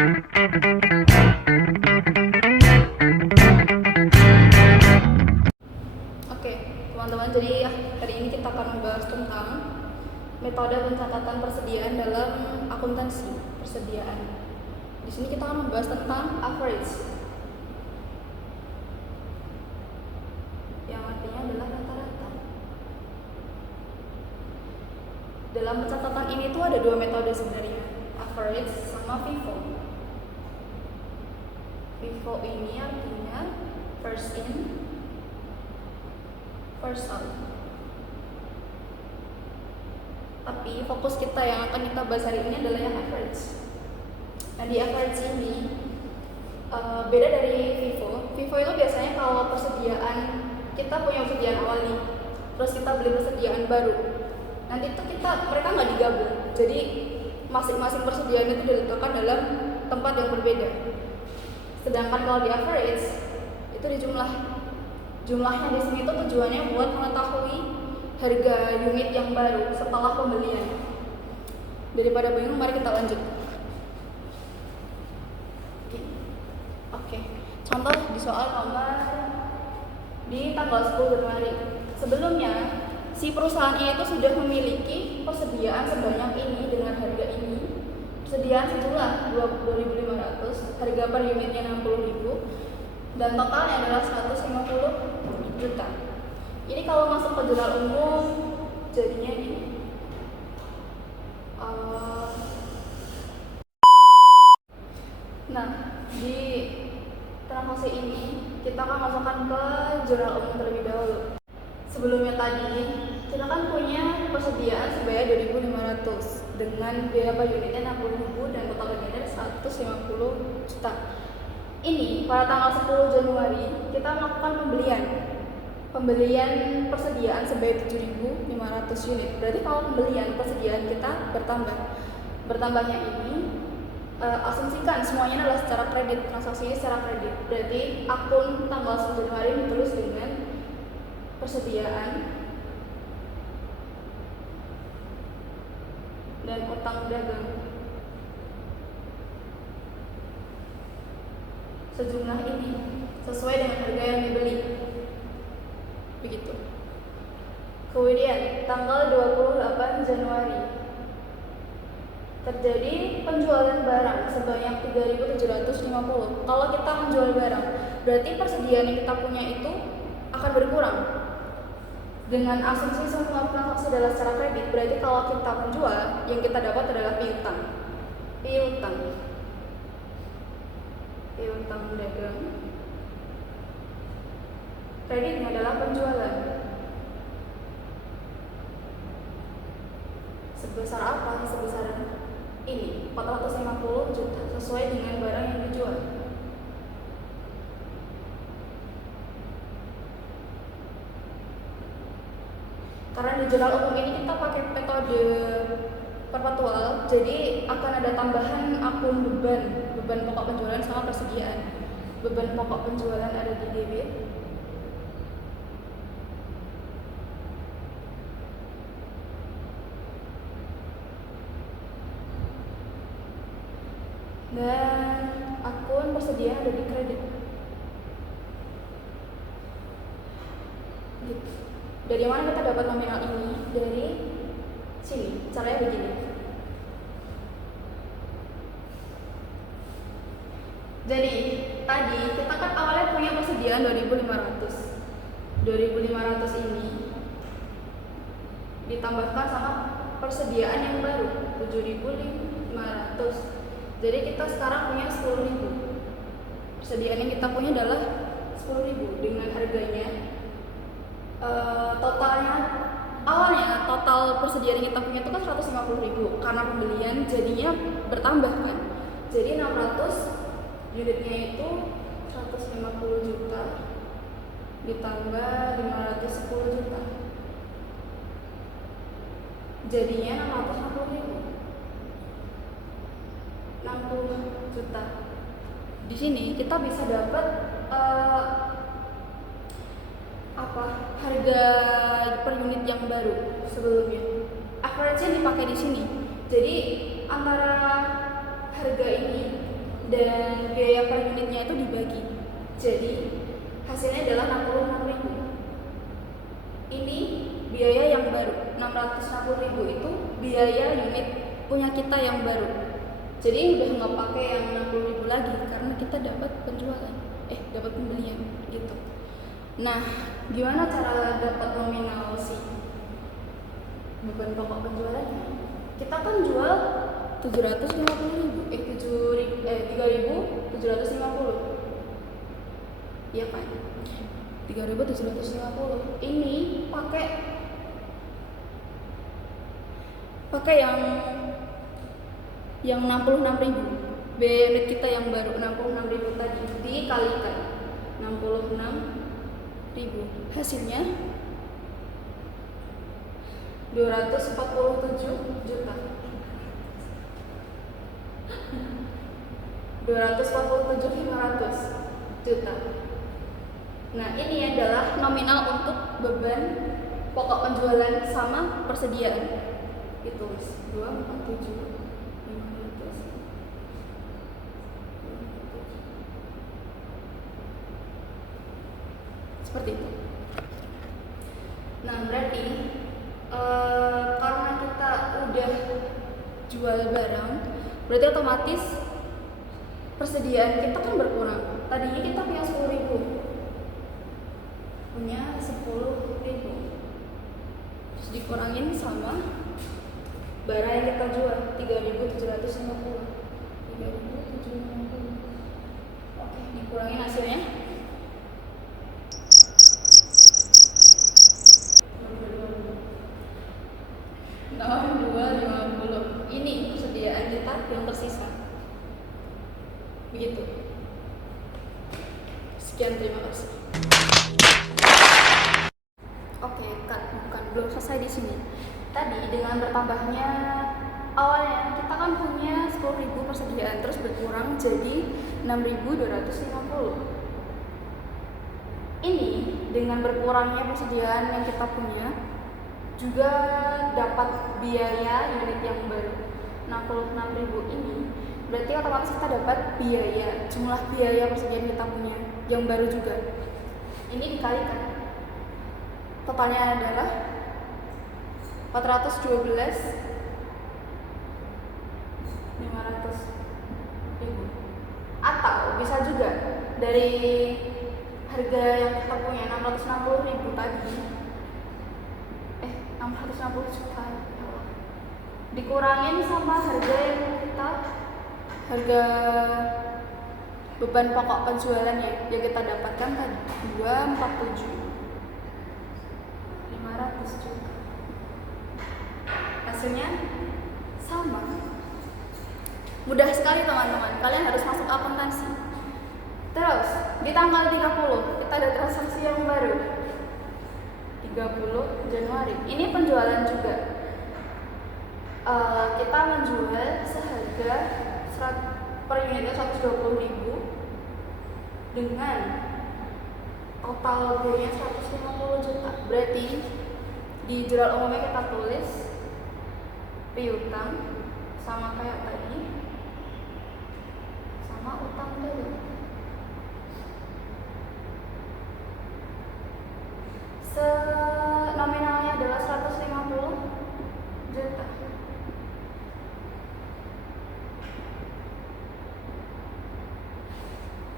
Oke, teman-teman, jadi hari ini kita akan membahas tentang metode pencatatan persediaan dalam akuntansi persediaan. Di sini kita akan membahas tentang average, yang artinya adalah rata-rata. Dalam pencatatan ini tuh ada dua metode sebenarnya, average sama FIFO. FIFO ini artinya first in, first out. Tapi fokus kita yang akan kita bahas hari ini adalah yang average. Nah, di average ini beda dari FIFO. FIFO itu biasanya kalau persediaan, kita punya persediaan awal nih, terus kita beli persediaan baru. Nanti itu mereka nggak digabung. Jadi masing-masing persediaan itu diletakkan dalam tempat yang berbeda. Sedangkan kalau di average itu jumlahnya di sini itu tujuannya buat mengetahui harga unit yang baru setelah pembelian. Daripada bingung, mari kita lanjut. Oke. Contoh di soal nomor di tanggal 10 Januari. Sebelumnya, si perusahaan ini itu sudah memiliki persediaan sebanyak ini dengan harga ini. Persediaan sejumlah 2.500, harga per unitnya 60.000, dan totalnya adalah 150 juta. Ini kalau masuk ke jurnal umum jadinya ini. Nah, di transaksi ini kita akan masukkan ke jurnal umum terlebih dahulu. Sebelumnya tadi kita kan punya persediaan sebanyak 2.500 dengan biaya per unitnya 60.000 dan total unitnya 150 juta. Ini pada tanggal 10 Januari kita melakukan pembelian persediaan sebanyak 7.500 unit. Berarti kalau pembelian persediaan kita bertambahnya ini, asumsikan semuanya adalah secara kredit, transaksinya secara kredit. Berarti akun tanggal 10 Januari ditulis dengan persediaan dan utang dagang sejumlah ini sesuai dengan harga yang dibeli. Begitu. Kemudian tanggal 28 Januari terjadi penjualan barang sebanyak 3.750. Kalau kita menjual barang, berarti persediaan yang kita punya itu akan berkurang. Dengan asumsi semua transaksi adalah secara kredit, berarti kalau kita menjual, yang kita dapat adalah piutang dagang. Kreditnya adalah penjualan. Sebesar apa? Sebesar ini, 450 juta, sesuai dengan barang yang dijual. Karena di jurnal umum ini kita pakai metode perpetual, jadi akan ada tambahan akun beban pokok penjualan sama persediaan. Beban pokok penjualan ada di debit, dan akun persediaan ada di kredit. Gitu. Dari mana kita dapat nominal ini? Dari sini. Caranya begini. Jadi tadi kita kan awalnya punya persediaan 2.500. 2.500 ini ditambahkan sama persediaan yang baru 7.500. Jadi kita sekarang punya 10.000. Persediaan yang kita punya adalah 10.000 dengan harganya awalnya total persediaan yang kita punya itu kan 150.000 karena pembelian, jadinya bertambah kan. Jadi 600 unitnya itu 150 juta ditambah 510 juta. Jadinya 60 juta. Di sini kita bisa dapat harga per unit yang baru sebelumnya. Average-nya dipakai di sini. Jadi antara harga ini dan biaya per unitnya itu dibagi. Jadi hasilnya adalah 66.000. Ini biaya yang baru. 660.000 itu biaya unit punya kita yang baru. Jadi udah nggak pakai yang 60.000 lagi karena kita dapat penjualan, dapat pembelian gitu. Nah, gimana cara dapat nominal si beban pokok penjualannya? Kita kan jual 750.000, 3.750, iya kan? 3.750. Ini pakai yang 66.000. Biaya unit kita yang baru 66.000 tadi dikalikan 66.000. Hasilnya 247 juta. 247.500 juta. Nah, ini adalah nominal untuk beban pokok penjualan sama persediaan. Itu 247.500. Seperti itu. Nah, berarti karena kita udah jual barang, berarti otomatis persediaan kita kan berkurang. Tadinya kita punya 10.000, terus dikurangin sama barang yang kita jual 3.750. Oke, dikurangin hasilnya 6250. Ini persediaan kita yang tersisa. Begitu. Sekian, terima kasih. Oke, belum selesai di sini. Tadi dengan bertambahnya, awalnya kita kan punya 10.000 persediaan, terus berkurang jadi 6.250. Ini dengan berkurangnya persediaan yang kita punya, juga dapat biaya unit yang baru 66.000 ini. Berarti otomatis kita dapat jumlah biaya persediaan kita punya yang baru juga. Ini dikalikan, totalnya adalah 412.500.000. Atau bisa juga dari harga yang kita punya 660.000 tadi, 660 juta, dikurangin sama harga beban pokok penjualannya yang kita dapatkan tadi 247.500 juta. Hasilnya sama. Mudah sekali teman-teman, kalian harus masuk akuntansi. Terus di tanggal 30 kita ada transaksi yang baru, 30 Januari. Ini penjualan juga. Kita menjual seharga per unitnya 120.000 dengan total biayanya 150 juta. Berarti di jurnal umumnya kita tulis piutang sama kayak tadi, sama utang dulu. Nominalnya adalah 150 juta.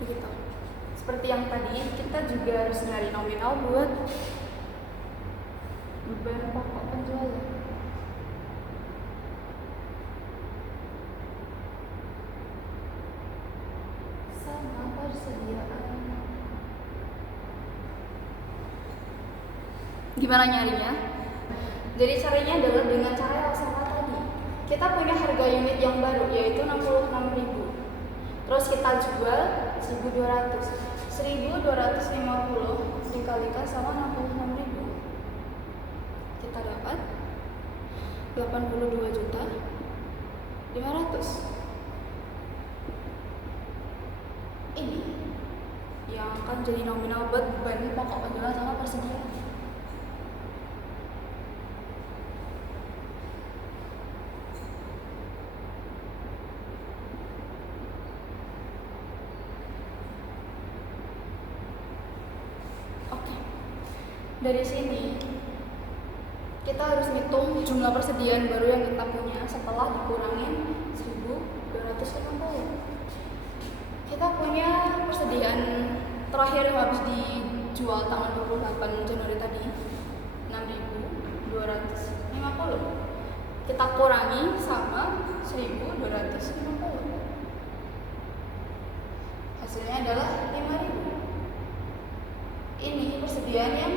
Begitu. Seperti yang tadi, kita juga harus nyari nominal buat beban pokok penjualan. Sama persediaan. Gimana nyarinya? Jadi caranya adalah dengan cara yang sama tadi. Kita punya harga unit yang baru yaitu 66.000. Terus kita jual 1.200. 1.250 dikalikan sama 66.000. Kita dapat 82.500.000. Ini yang akan jadi nominal buat beban pokok penjualan sama persediaan. Dari sini kita harus ngitung jumlah persediaan baru yang kita punya setelah dikurangin 1.250. Kita punya persediaan terakhir yang habis dijual tanggal 28 Januari tadi 6.250. Kita kurangi sama 1.250. Hasilnya adalah 5.000. Ini persediaan yang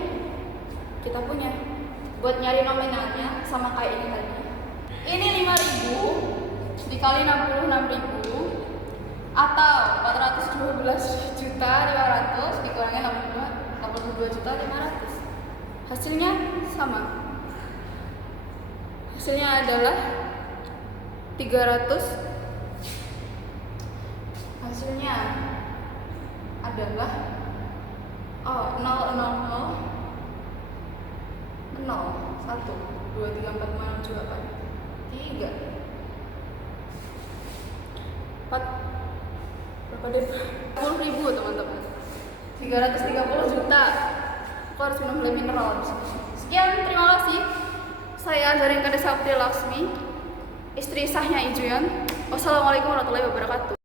kita punya. Buat nyari nominalnya sama kayak ini tadi. Ini 5.000 dikali 66.000 atau 412.500.000 dikurangi 82.500.000. Hasilnya sama. Hasilnya adalah 300. Hasilnya adalah 0 1 2 3 4 5 6 7 8 3 4 berapa deh? 10.000 teman-teman. 330 juta. Aku harus minum gula mineral abis ini. Sekian, terima kasih. Saya Zarin Kadesapti Laksmi, istri sahnya Ijuyan. Wassalamualaikum warahmatullahi wabarakatuh.